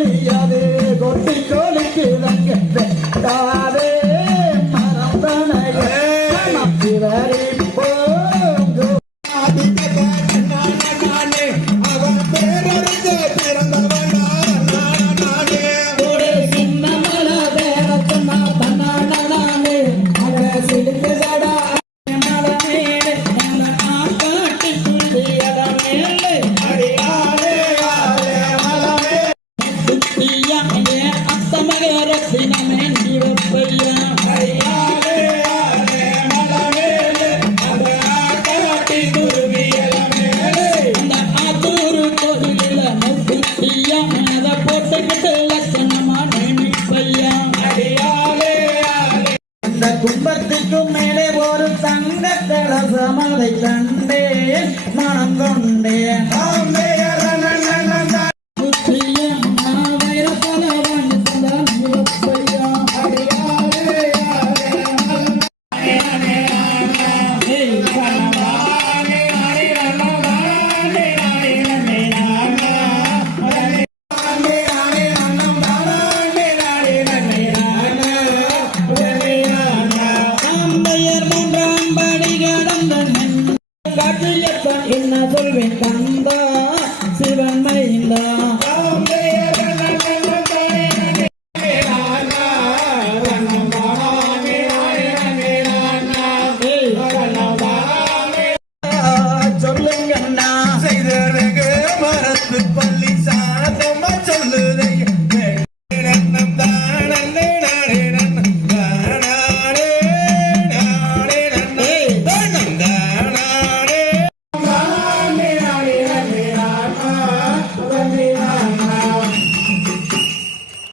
alegría de ஐயாமையே அத்தமகே ரத்தினமே நீடப்பையா துன்பத்துக்கு மேலே ஒரு தங்க தள சமதை தந்தேன் மனம் கொண்டேன். Ömrüne